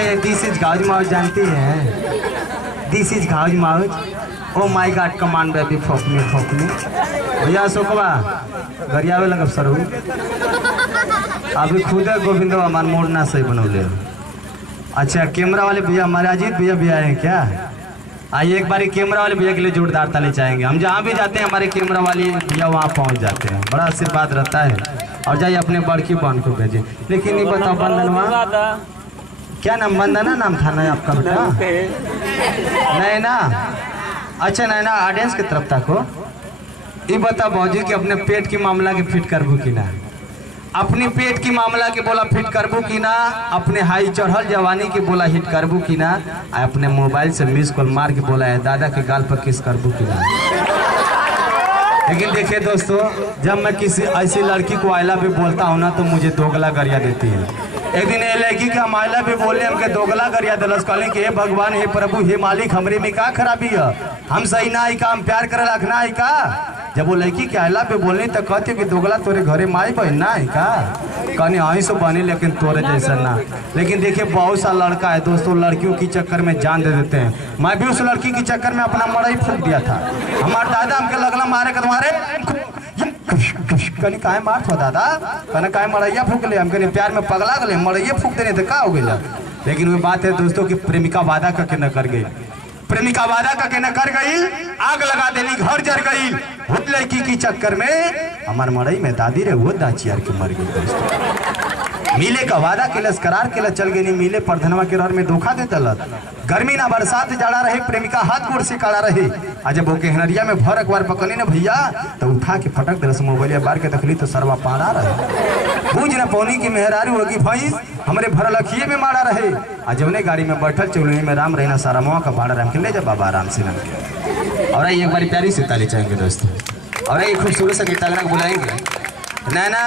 बताइए दिस इज गाउज माउज जानती है? दिस इज गाउज माउज। Oh my god command baby फोकनी फोकनी। भैया अशोकवा गरियावे लगा सरू अभी खुद गोविंद हमार मोड़ ना सही बनौले। अच्छा कैमरा वाले भैया हमारे अजीत भैया भी आए हैं क्या? आइए एक बार कैमरा वाले भैया के लिए जोरदार ताली चाहेंगे। हम जहाँ भी जाते हैं हमारे कैमरा वाले भैया वहाँ पहुँच जाते हैं, बड़ा आशीर्वाद रहता है। और जाइए अपने बड़की बहन को भेजिए। लेकिन ये बताओ बंदनवा क्या नाम? बंदना नाम था ना आपका बेटा? नैना। अच्छा नैना ऑडियंस की तरफ तक हो। ये बता भौजी कि अपने पेट की मामला के फिट करबू कि ना? अपनी पेट की मामला के बोला फिट करबू कि ना? अपने हाई चढ़ल जवानी के बोला हिट करबू कि ना? अपने मोबाइल से मिस कॉल मार के बोला है दादा के गाल पर किस करबू कि ना? लेकिन देखिए दोस्तों, जब मैं किसी ऐसी लड़की को आइला भी बोलता हूँ ना तो मुझे दोगला गरिया देती है। एक दिन ये लड़की के हम आइला भी बोले हमके दोगला गरिया दिलस, कहले कि हे भगवान हे प्रभु हे मालिक हमरे में का खराबी है? हम सही ना आई का? हम प्यार करे रखना आई का? जब वो लड़की के आइला पे बोलनी तो कहती कि दोगला तोरे घरे माई बहन ना आई का? कहनी आई सो बनी लेकिन तोरे जैसा ना। लेकिन देखिए बहुत सा लड़का है दोस्तों लड़कियों की चक्कर में जान दे देते हैं। मैं भी उस लड़की के चक्कर में अपना मड़ई फूक दिया था। हमारे दादा हमके लगला मारे का तुम्हारे कहीं काहे मार थो दादा? कहना काहे मड़ैया फूक ले? हम कहने प्यार में पगला गए मड़ैया फूक देने तो का हो गया? लेकिन वो बात है दोस्तों कि प्रेमिका वादा करके न कर गई। प्रेमिका वादा करके न कर गई, आग लगा देनी, घर जर गई। वो लड़की की चक्कर में हमार मड़ई में दादी रे वो दाचियार के मर गई दोस्तों। मिले का वादा के करार के चल गई, मिले प्रधनवा के घर में धोखा दे दलत। गर्मी ना बरसात जाड़ा रहे, प्रेमिका हाथ गोड़ से काड़ा रहे। आज जब वो केहनरिया में भर अखबार पकड़ी ना भैया तो उठा के फटक दरस मोबाइल बार के तकली तो सरवा पाड़ा रहे। बूझ न पौनी की मेहरारू होगी भैंस हमारे भरल अखिए में मारा रहे। आज जवने गाड़ी में बैठल चुनरी में राम रहना सारा मुआ का भाड़ा राम के ले जा बाबा आराम से नाम के। और एक बार प्यारी से ताली चाहेंगे दोस्तों, और एक खूबसूरत सा गीत बुलाएंगे। नैना